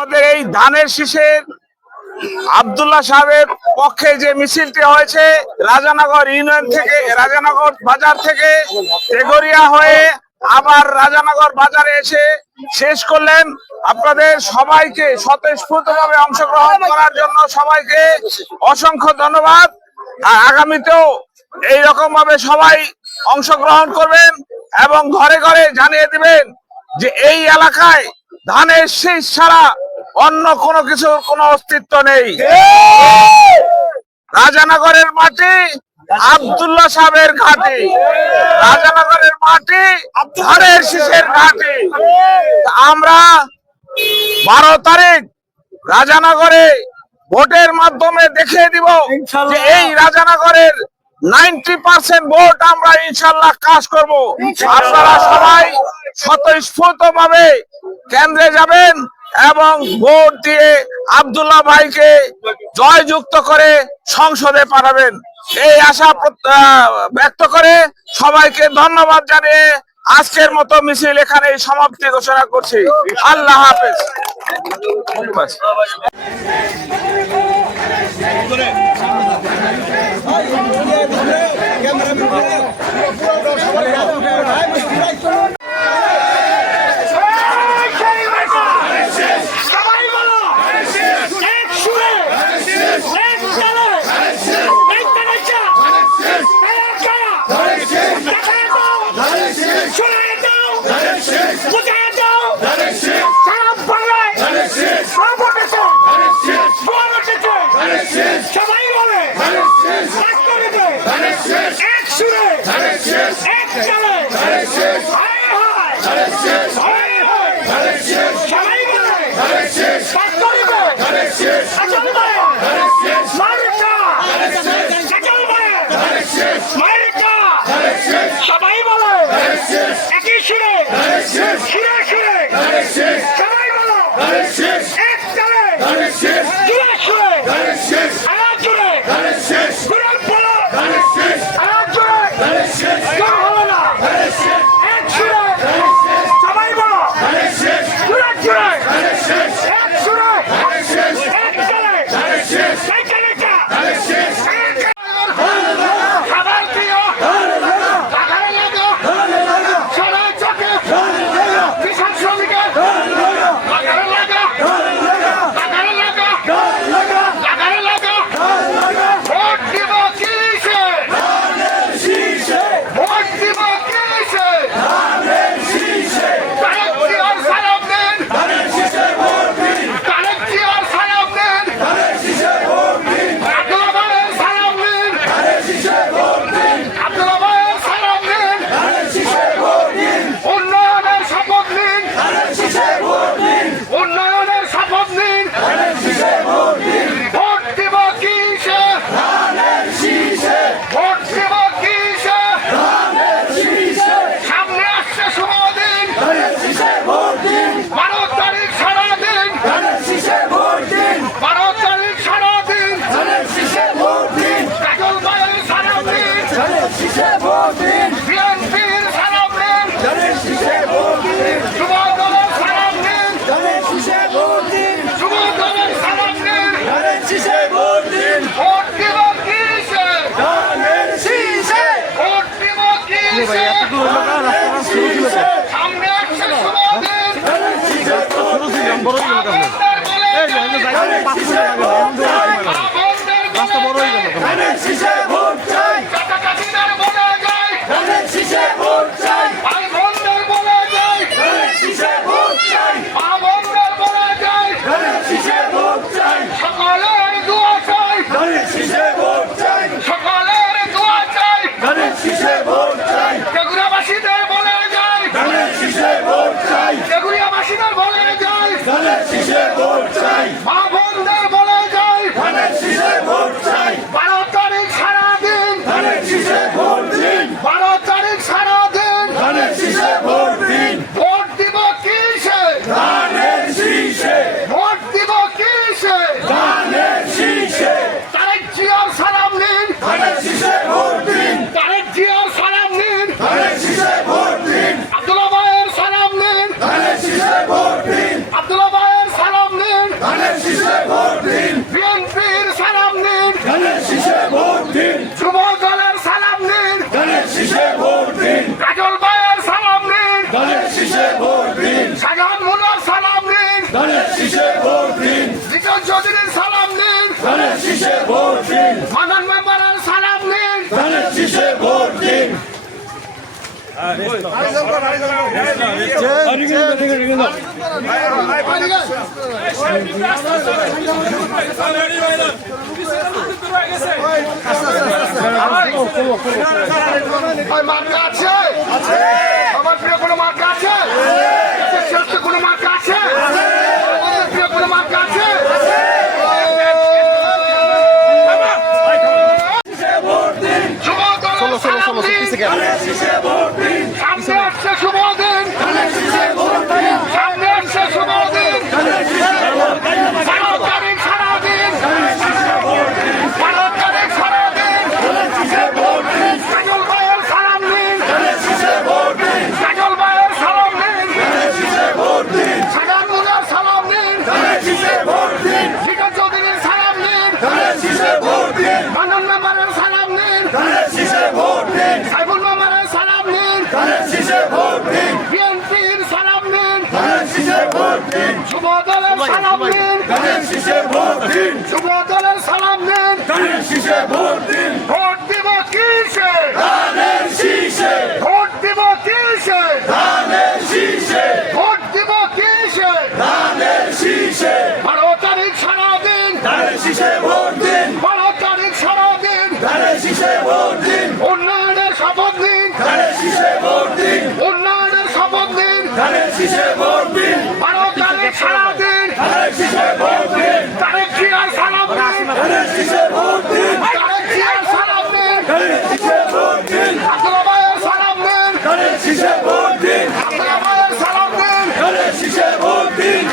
আমাদের এই ধানের শীষের আব্দুল্লাহ সাহেবের পক্ষে যে মিছিলটি হয়েছে রাজানগর ইউনিয়ন থেকে, রাজানগর বাজার থেকে তেগরিয়া হয়ে আবার রাজানগর বাজারে এসে শেষ করলেন। আপনাদের সবাইকে স্বতঃস্ফূর্তভাবে অংশগ্রহণ করার জন্য সবাইকে অসংখ্য ধন্যবাদ। আর আগামীতেও এইরকম ভাবে সবাই অংশগ্রহণ করবেন এবং ঘরে ঘরে জানিয়ে দিবেন যে এই এলাকায় ধানের শীষ ছাড়া অন্য কোনো কিছুর কোনো অস্তিত্ব নেই। রাজানগরের মাটি আব্দুল্লাহ সাহেবের ঘাটি, রাজানগরের মাটি ধানের শীষের ঘাটি। আমরা 12 তারিখ রাজানগরে ভোটের মাধ্যমে দেখিয়ে দিব যে এই রাজানগরের 90% ভোট আমরা ইনশাল্লাহ কাজ করব। আপনারা সবাই স্বতঃস্ফূর্ত ভাবে কেন্দ্রে যাবেন এবং ভোট দিয়ে আব্দুল্লাহ ভাইকে জয়যুক্ত করে সংসদে পাঠাবেন, এই আশা ব্যক্ত করে সবাইকে ধন্যবাদ জানিয়ে আজকের মতো মিছিল এখানেই সমাপ্তি ঘোষণা করছি। আল্লাহ হাফেজ। আব্দুল্লাহ ভাইয়ের সালাম নিন। বিকাশ চৌধুরীর সালাম নিন, মানন মেম্বারের সালাম নিন। মার্কা আছে, আমার প্রিয় কোনো মার্কা আছে, শ্রেষ্ঠ কোনো মার্কা আছে, আমাদের প্রিয় কোনো মার্কা আছে। সামনে আসছে শুভ দিন, সামনে আসছে শুভ দিন, 12 তারিখ সারাদিন, 12 তারিখ সারাদিন, কাজল ভাইয়ের সালাম নিন, কাজল ভাইয়ের সালাম নিন, সাজান মুলার সালাম নিন, বিকাশ চৌধুরীর সালাম নিন, মানন মেম্বারের সালাম নিন, সাইফুল মেম্বারের সালাম নিন, বিএনপির সালাম নিন, যুব দলের সালাম নিন, যুব দলের সালাম নিন। ভোট দিব কিসে, ভোট দিব কিসে, ভোট দিব কিসে, 12 তারিখ সারাদিন, 12 তারিখ সারাদিন, উন্নয়নের শপথ নিন, উন্নয়নের শপথ নিন, 12 তারিখ সারাদিন, তারেক জিয়ার সালাম নিন, তারেক জিয়ার সালাম নিন, আব্দুল্লাহ ভাইয়ের সালাম নিন, আব্দুল্লাহ ভাইয়ের সালাম নিন,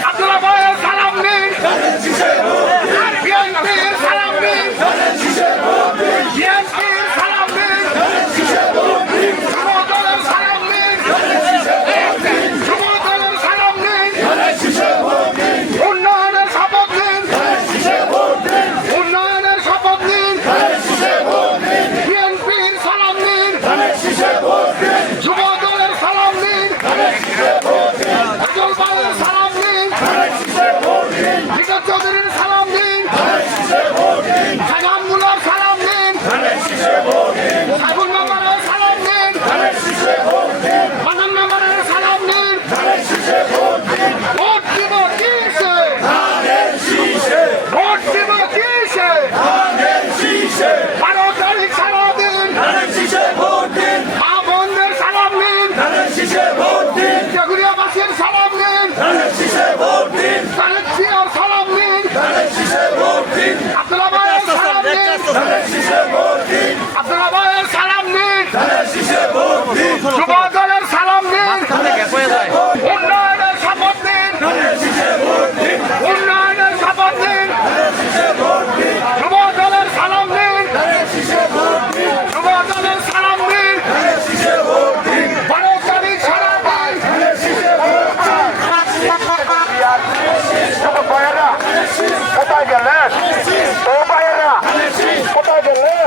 আব্দুল্লাহ ভাইয়ের সালাম নিন, বিএনপির সালাম নিন, বিএনপির সালাম নিন, যুব দলের সালাম নিন, যুব দলের সালাম নিন, উন্নয়নের শপথ নিন, উন্নয়নের শপথ নিন, বিএনপির সালাম নিন, যুব দলের সালাম নিন, কাজল ভাইয়ের সালাম নিন, বিকাশ চৌধুরীর সালাম নিন, সাজান মুলার সালাম নিন, সাইফুল মেম্বারের সালাম নিন, মানন মেম্বারের সালাম নিন। ভোট দিব কিসে, ভোট দিব কিসে, 12 তারিখ সারাদিন, মা বোনদের সালাম নিন, তেগুরিয়াবাসীর সালাম নিন, তারেক জিয়ার সালাম নিন, আব্দুল্লাহ ভাইয়ের সালাম নিন, আব্দুল্লাহ ভাইয়ের সালাম নিন, যুব দলের সালাম নিন, উন্নয়নের শপথ নিন, উন্নয়নের শপথ নিন, যুব দলের সালাম নিন, যুব দলের সালাম নিন, 12 তারিখ সারাদিন। কোথায় গেলেন ও ভাইয়েরা, কোথায় গেলেন?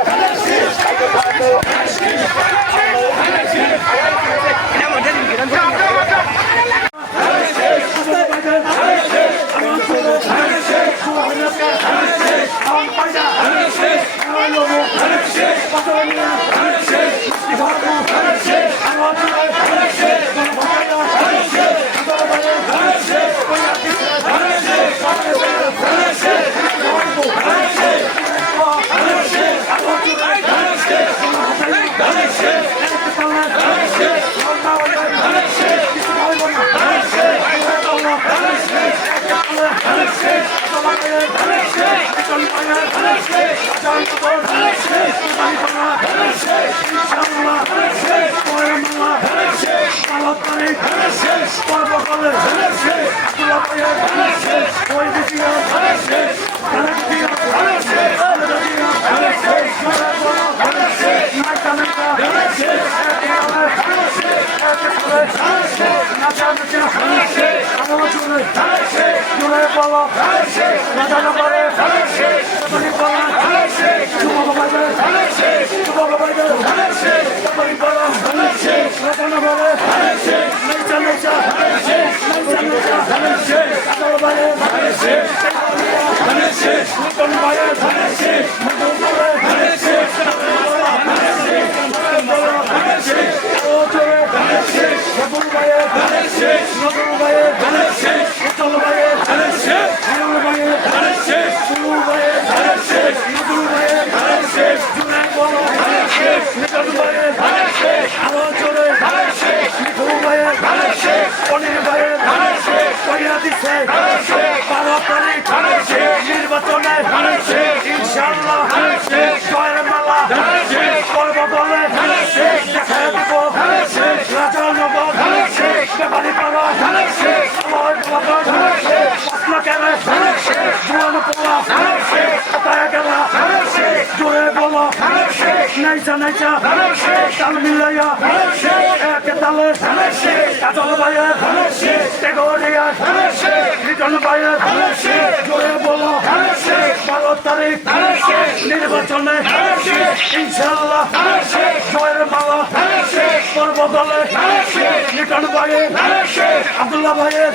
নির্বাচনে ইনশাআল্লাহ জয়ের মালা করব বলে দেখা দিব রাজানগর ব্যাপারীপাড়া জুয়ান পোলা কোথায় গেলা জোরে বলো নাইচা নাইচা তাল মিলাইয়া এক তালে কাজল ভাইয়ের টেগোরিয়ার রিটন ভাইয়ের জোরে বলো 12 তারিখ নির্বাচনে ইনশাআল্লাহ জয়ের মালা করব দলে রিটন ভাইয়ের আব্দুল্লাহ ভাইয়ের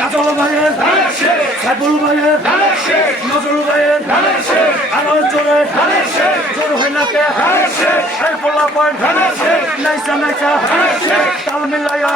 কাজল ভাইয়ের সাইফুল ভাইয়ের নজরুল ভাইয়ের আরো জোরে জোর হয় না কে এই পোলা পয়েন্ট নাইচা নাইচা তাল মিলাইয়া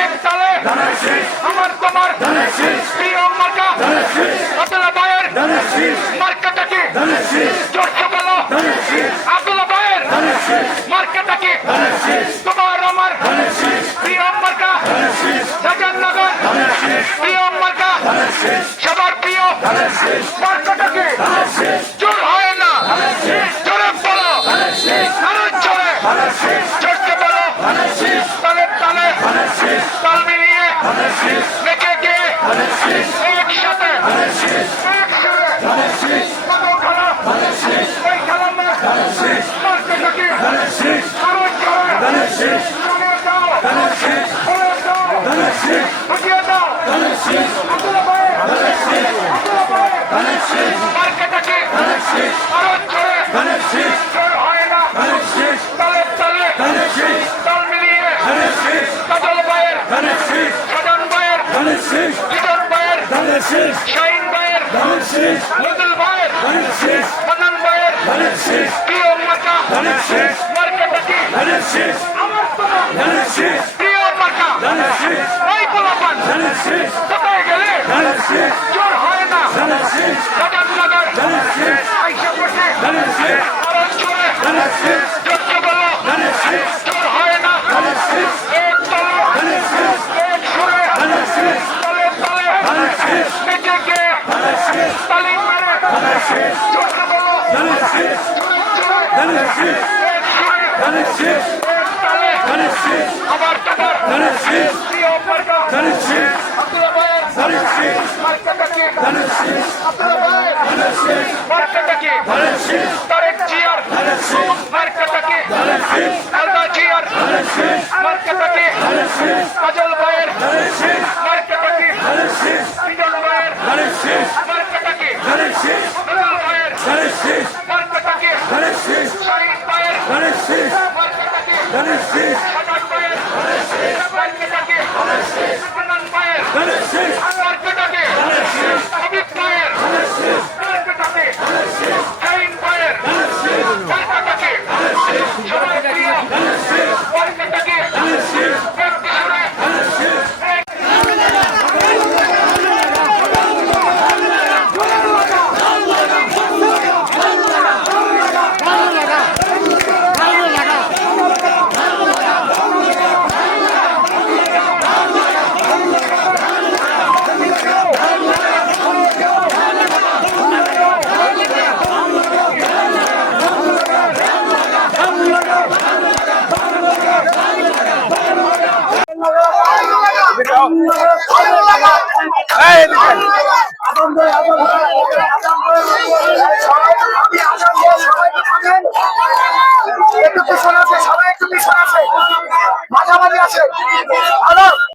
এক আমার তোমার প্রিয় মার্কা আব্দুল্লাহ ভাইয়ের মার্কাটা কি জোরছে বলো আব্দুল্লাহ ভাইয়ের মার্কাটা কি তোমার আমার প্রিয় মার্কা রাজানগর প্রিয় মার্কা সবার প্রিয় মার্কাটা কি জোর হয় না জোরে বলো আরো জোরে জোরছে বলো তালে তালে তাল মিলিয়ে লেগে গিয়ে একসাথে কত খেলা এই খেলার না মার্কেটটা কি আরো জোরে জোরে দাও বলে দাও বুঝিয়ে দাও আব্দুল্লাহ ভাই মার্কেটটা কি আরো জোরে জোর হয় না তালে তালে তাল মিলিয়ে কাজল ভাইয়ের সাজান ভাইয়ের লিটন ভাইয়ের শাহিন ভাইয়ের মুদুল ভাইয়ের মান্নান ভাইয়ের প্রিয় মার্কা মার্কাটা কি আমার তোমার প্রিয় মার্কা ওই পোলাপান কোথায় গেলে জোর হয় না রাজানগর আইসা পড়ছে আরো জোরে জোরছে বলো জোর হয় না এক তলে এক সুরে তলে তলে নিচে গিয়ে তালি মেরে জোরছে বলো জোরে জোরে এক সুরে এক তালে আবার টাকার প্রিয় মার্কা আব্দুল্লাহ ভাইয়ের মার্কাটা কি আব্দুল্লাহ ভাইয়ের মার্কাটা কি তারেক জিয়ার মার্কাটা কি আলদা জিয়ার মার্কাটা কি কাজল ভাইয়ের মার্কাটা কি বিজন ভাইয়ের মার্কাটা কি বিজন ভাইয়ের মার্কাটা কি শাহিদ ভাইয়ের মার্কাটা কি সাজান ভাইয়ের মার্কাটা কি মান্নান ভাইয়ের মার্কাটা কি হাবিব ভাইয়ের এই এদিকে। একটু পিছনে আছে, সবাই একটু পিছনে আছে, মাঝামাঝি আছে। হ্যালো।